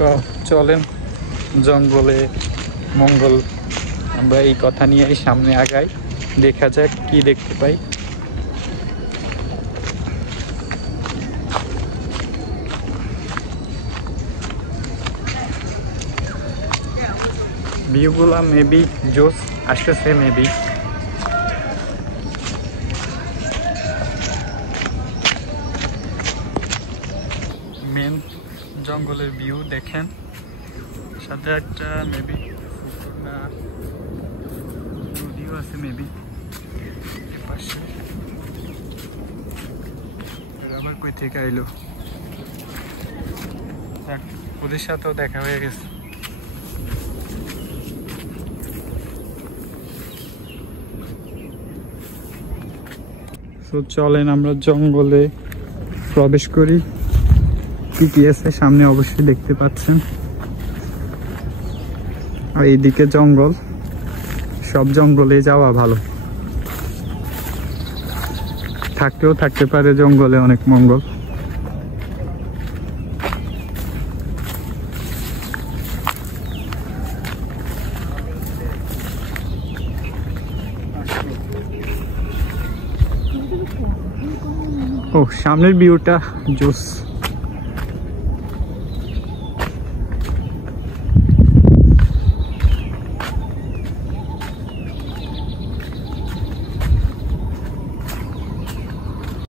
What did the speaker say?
তো চলেন জঙ্গলে মঙ্গল, আমরা এই কথা নিয়েই সামনে আগাই, দেখা যাক কি দেখতে পাই। ভিউগুলা মেবি জোস আসতেছে, মেবি মেন জঙ্গলের ভিউ দেখেন, সাথে একটা মেবি নদীও আছে, মেবি পাশে। আবার কই থেকে আইলো, ওদের সাথেও দেখা হয়ে গেছে। তো চলেন আমরা জঙ্গলে প্রবেশ করি। কি কি আছে সামনে অবশ্যই দেখতে পাচ্ছেন, আর এইদিকে জঙ্গল, সব জঙ্গলে যাওয়া ভালো, থাকতেও থাকতে পারে জঙ্গলে অনেক মঙ্গল। ও সামনের ভিউটা জোস।